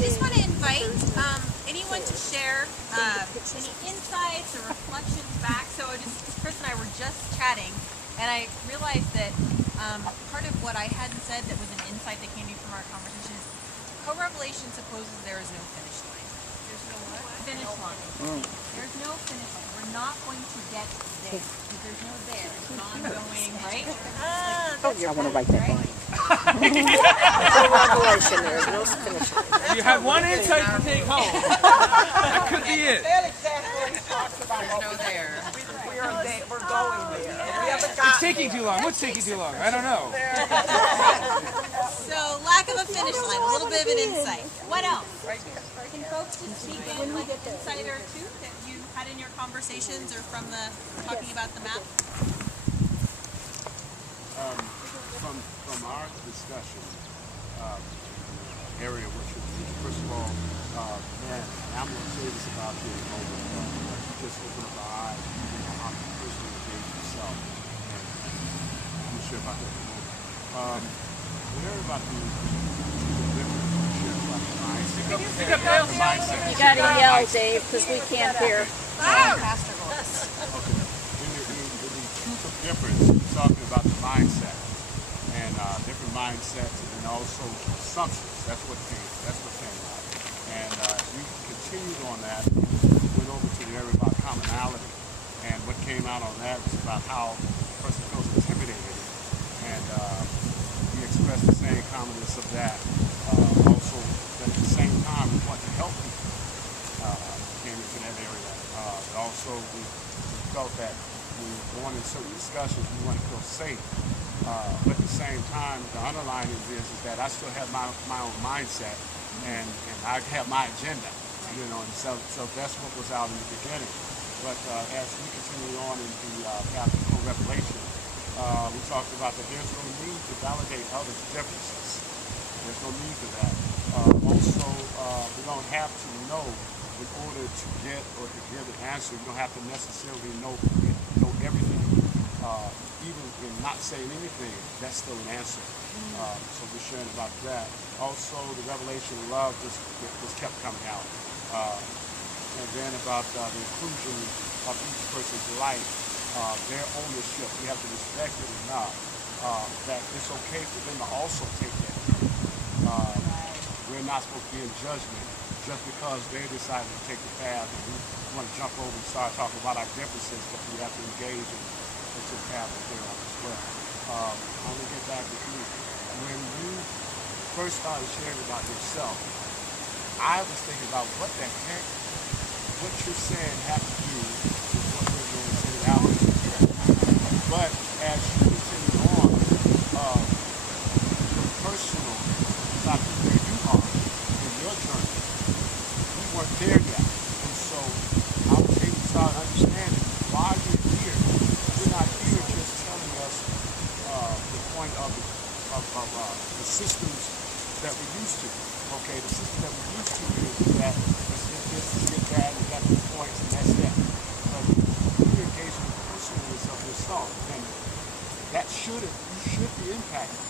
just want to invite anyone to share any insights or reflections back. So Chris and I were just chatting, and I realized that part of what I hadn't said that was an insight that came to me from our conversation is co-revelation supposes there is no finish line. There's no what? Finish line. There's no finish line. We're not going to get there. There's no there. It's an ongoing, right? I want to write that down. Revelation, there is no finish line. You have one insight to take home. That could be it. There's no there. We're going there. We haven't It's taking too long. What's taking too long? I don't know. So, lack of a finish line, a little bit of an insight. What else? Can folks just speak in like an insight or two that you had in your conversations or from the talking about the map? From our discussion, area which is, first of all, man, I'm going to say this about you in a moment, just open up our eyes, how you personally engage yourself, and I'm not sure about that in a moment. We heard about the difference, share about the mindset. You got to yell, Dave, because we can't hear. Pastor voice. Okay. In the truth of difference, we're talking about the mindset. And different mindsets, and then also assumptions. That's what came out. And we continued on that. Went over to the area about commonality, and what came out on that was about how a person feels intimidated, and we expressed the same commonness of that. Also, that at the same time, we want to help people. Came into that area. But also, we felt that when we're going in certain discussions, we want to feel safe. But at the same time, the underlying is that I still have my own mindset, and I have my agenda, and so that's what was out in the beginning. But as we continue on in the path of co-revelation, we talked about that there's no need to validate others' differences. There's no need for that. Also, we don't have to know in order to get or to give an answer. We don't have to necessarily know everything. Even in not saying anything, that's still an answer. So we're sharing about that. Also, the revelation of love just kept coming out. And then about the inclusion of each person's life, their ownership. We have to respect it enough that it's okay for them to also take that. We're not supposed to be in judgment just because they decided to take the path and we want to jump over and start talking about our differences, but we have to engage into the path that they're on as well. I want to get back with you. When you first started sharing about yourself, I was thinking about what the heck, what you're saying has to do with what we're doing today out here. But as you continue on, the personal side of where you are in your journey, we weren't there yet. And so I was able to start understanding why you're here. You're not here just telling us the point of the systems that we're used to. Okay, the system that we're used to is that let's get this, let's get that, we got these points, and that's it. But you're engaging in the personalness of yourself, and that you should be impacted.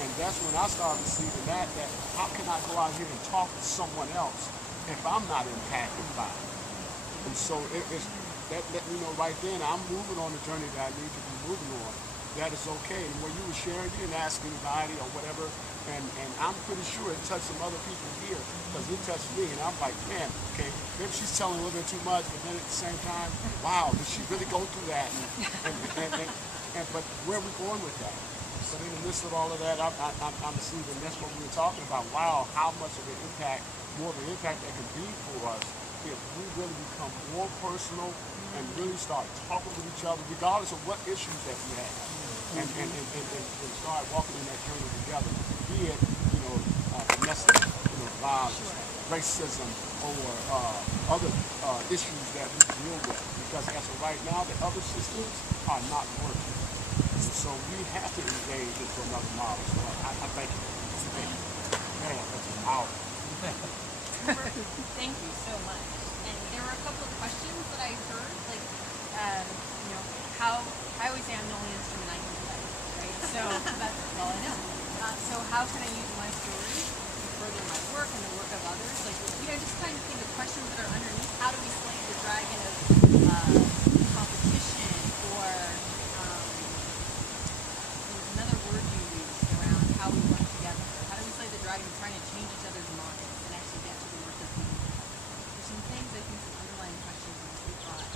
And that's when I started to see that how can I go out here and talk to someone else if I'm not impacted by it? And so that let me know right then I'm moving on the journey that I need to be moving on. That is okay. And when you were sharing, you didn't ask anybody or whatever, and I'm pretty sure it touched some other people here because it touched me, and I'm like, man, okay, maybe she's telling a little bit too much, but then at the same time, wow, did she really go through that? But where are we going with that? But in the midst of all of that, I'm seeing that's what we were talking about. Wow, how much of an impact, more of an impact that can be for us if we really become more personal and really start talking with each other, regardless of what issues that we have, and start walking in that journey together. Be it, domestic, violence, racism, or other issues that we deal with. Because as of right now, the other systems are not working. And so we have to engage into another model. So I thank you. Man, that's powerful. Thank you so much. And there were a couple of questions that I heard, like, how I always say I'm the only instrument I can play, right? So that's all I know. So how can I use my story to further my work and the work of others? driving, trying to change each other's minds and actually get to the work of being. There's some things, I think, some underlying questions that we thought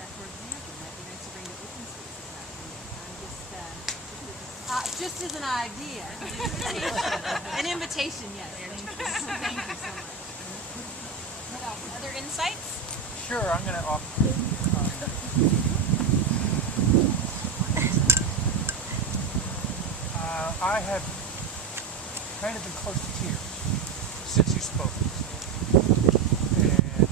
that, for example, might be nice to bring to open spaces that week. Just as an idea, an invitation, yes. Thank you so much. What else? Other insights? Sure, I'm going to offer. I have kind of been close to tears since you spoke. And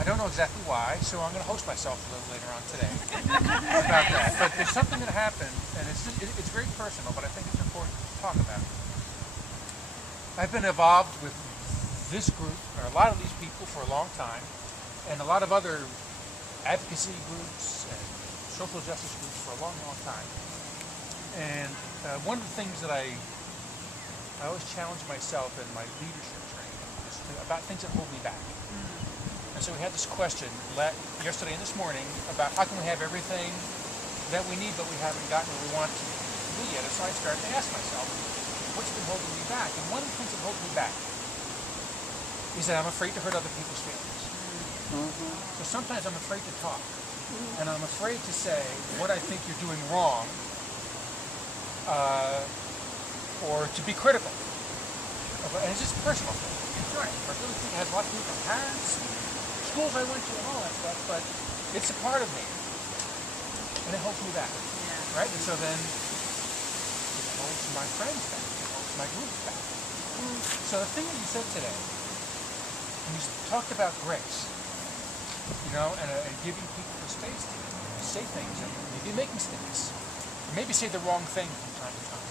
I don't know exactly why, so I'm going to host myself a little later on today about that. But there's something that happened, and it's very personal, but I think it's important to talk about it. I've been involved with this group, or a lot of these people, for a long time, and a lot of other advocacy groups and social justice groups for a long, long time. And one of the things that I always challenge myself in my leadership training is about things that hold me back. And so we had this question yesterday and this morning about how can we have everything that we need but we haven't gotten where we want to be yet. And so I started to ask myself, what's been holding me back? And one of the things that holds me back is that I'm afraid to hurt other people's feelings. So sometimes I'm afraid to talk. And I'm afraid to say what I think you're doing wrong, or to be critical. And it's just a personal thing. Sure. I really think it has a lot to do with my parents, schools I went to, and all that stuff, but it's a part of me. And it holds me back. Yeah. Right? And so then it holds my friends back. It holds my groups back. So the thing that you said today, when you talked about grace, and giving people the space to say things and maybe make mistakes, maybe say the wrong thing from time to time,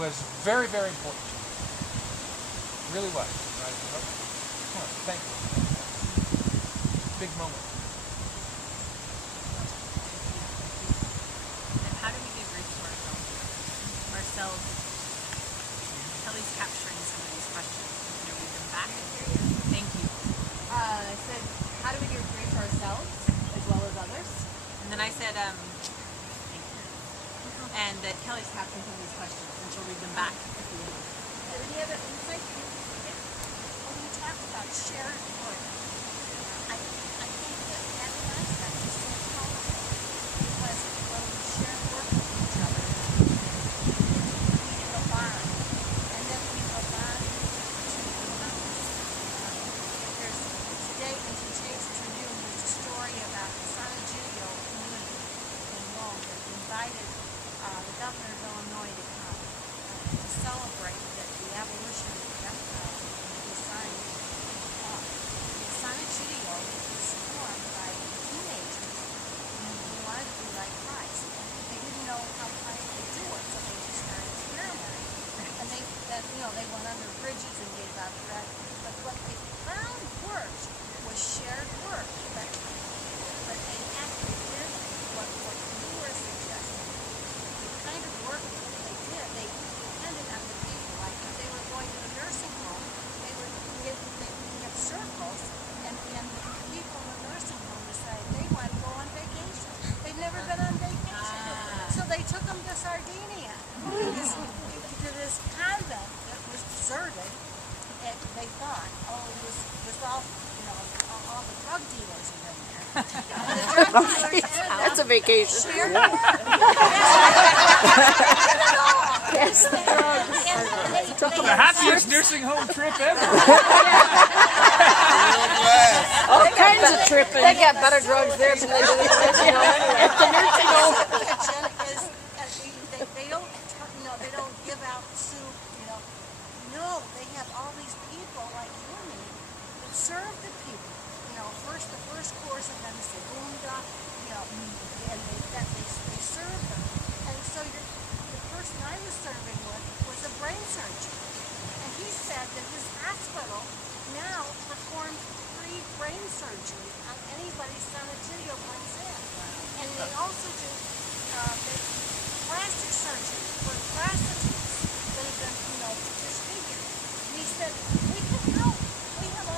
was very, very important to me. It really was. Right? Thank you. Big moment. And how do we give grace to ourselves? Kelly's capturing some of these questions. Can you read them back? Thank you. I said, how do we give grace to ourselves as well as others? And then I said, thank you. And that Kelly's capturing some of these questions, and she'll read them back. Any other insight? When you talk about shared work, I think that aspect is so powerful because when we share work with each other, we create a bond, and then we have a bond to the mountains. Today in today's Tribune, there's a story about the San Egidio community in Rome that invited the governor of Illinois to come to celebrate the abolition of the death penalty, and he signed the San Egidio was formed by teenagers who wanted to be like Christ. They didn't know how Christ would do it, so they just started experimenting. And they went under bridges and gave out bread. But what they found worked was shared work. But they actually did what you were suggesting. The kind of work that they did, they depended on the people. Like if they were going to a nursing home, they would give circles, and the people in the nursing home decided they wanted to go on vacation. They'd never been on vacation. So they took them to Sardinia, to this convent that was deserted. And they thought, it was all, all the drug dealers were in there. The drug dealers That's a vacation. shared work. Yes, the drugs. The happiest nursing home trip ever. All kinds of tripping. They got better drugs there than they do at the nursing home. They don't give out soup, No, they have all these people like you and me that serve the people. The first course, and then the segunda, and they serve them. And so the person I was serving with was a brain surgeon. And he said that his hospital now performs free brain surgery on anybody San Egidio brings in. And they also do plastic surgery for prostitutes that have been, disfigured. And he said, we can help. We have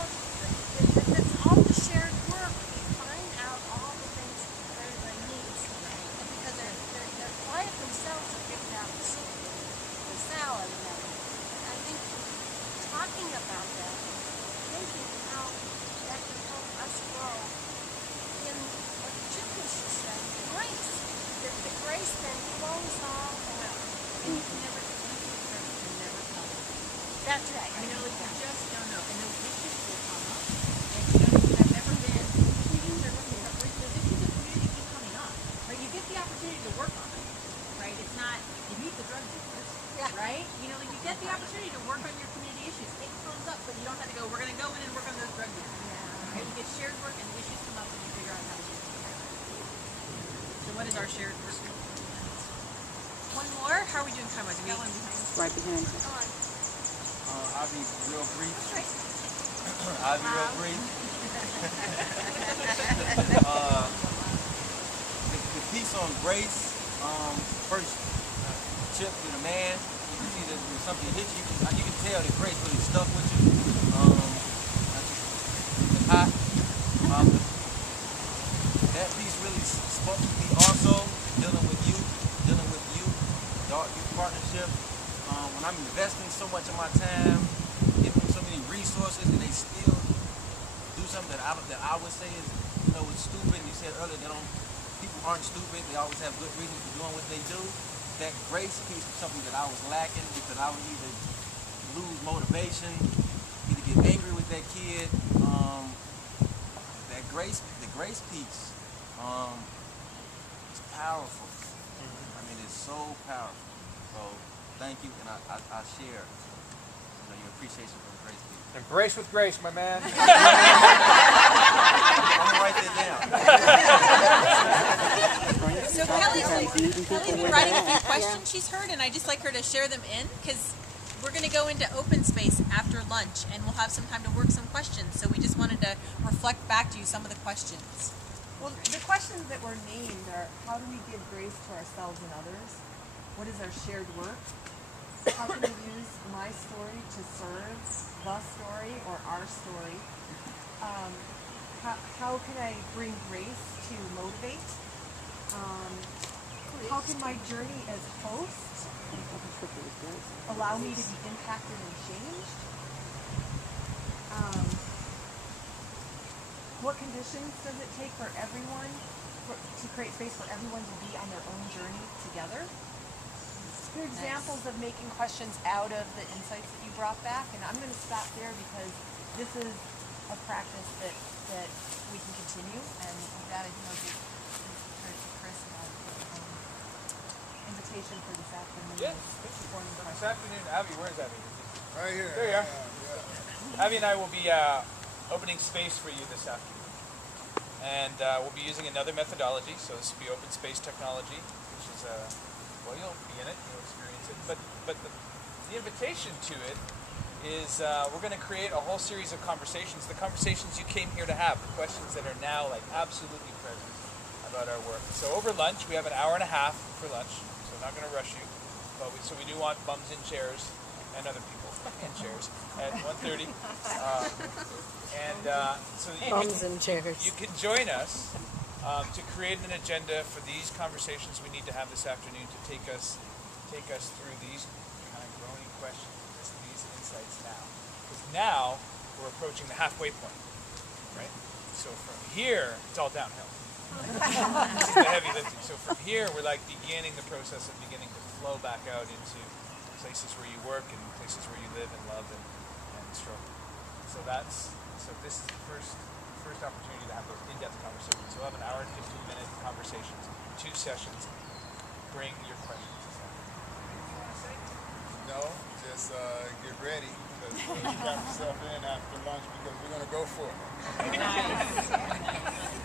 that's all the shared work. We find out all the things that everybody needs. And because they're quiet themselves are giving out the soup, the salad, and everything. That's right. You know, like you just don't know. And those issues will come up. And you know, I've never been, those issues of community keep coming up. Right? You get the opportunity to work on them. Right? It's not, you meet the drug dealers. Right? You know, like you get the opportunity to work on your community issues. It comes up, but you don't have to go, we're going to go in and work on those drug dealers. Right? You get shared work and the issues come up and you figure out how to do it together. So what is our shared work? One more? How are we doing time-wise? We got one behind us. Right behind you. I'll be real brief. I'll be real brief. The piece on grace, first, Chip, to the man, you can see that when something hits you, you can tell that grace really stuck with you. It's hot. That piece really spoke to me also, dealing with youth, Dark Youth Partnership. When I'm investing so much of my time, giving them so many resources, and they still do something that I would say is, you know, it's stupid. And you said earlier, people aren't stupid. They always have good reasons for doing what they do. That grace piece was something that I was lacking, because I would either lose motivation, either get angry with that kid. The grace piece is powerful. I mean, it's so powerful. So thank you, and I share, you know, your appreciation for the grace piece. Embrace with grace, my man. I'm gonna write that down. So Kelly's been writing a few questions she's heard, and I'd just like her to share them in, because we're going to go into open space after lunch, and we'll have some time to work some questions. So we just wanted to reflect back to you some of the questions. Well, the questions that were named are, how do we give grace to ourselves and others? What is our shared work? How can we use my story to serve the story or our story? How can I bring grace to motivate? How can my journey as host allow me to be impacted and changed? What conditions does it take for everyone, to create space for everyone to be on their own journey together? Good examples of making questions out of the insights that you brought back, and I'm going to stop there because this is a practice that we can continue, and with that I think I'll give Chris an invitation for this afternoon. Yes. This afternoon, Abby, where's Abby? Right here. There you are. Abby and I will be opening space for you this afternoon. And we'll be using another methodology, so this will be open space technology, which is, well, you'll be in it, you'll experience it. But the invitation to it is we're going to create a whole series of conversations, the conversations you came here to have, the questions that are now like absolutely present about our work. So over lunch, we have an hour and a half for lunch, so I'm not going to rush you. But so we do want bums in chairs and other people in chairs at 1:30. So you can join us to create an agenda for these conversations we need to have this afternoon to take us through these kind of growing questions, these insights now. Because now we're approaching the halfway point, right? So from here, it's all downhill. It's the heavy lifting. So from here, we're like beginning the process of beginning to flow back out into places where you work and places where you live and love and struggle. So this is the first opportunity to have those in-depth conversations. So we'll have an hour and 15-minute conversations, 2 sessions. Bring your questions. No, just get ready, because you got yourself in after lunch, because we're going to go for it.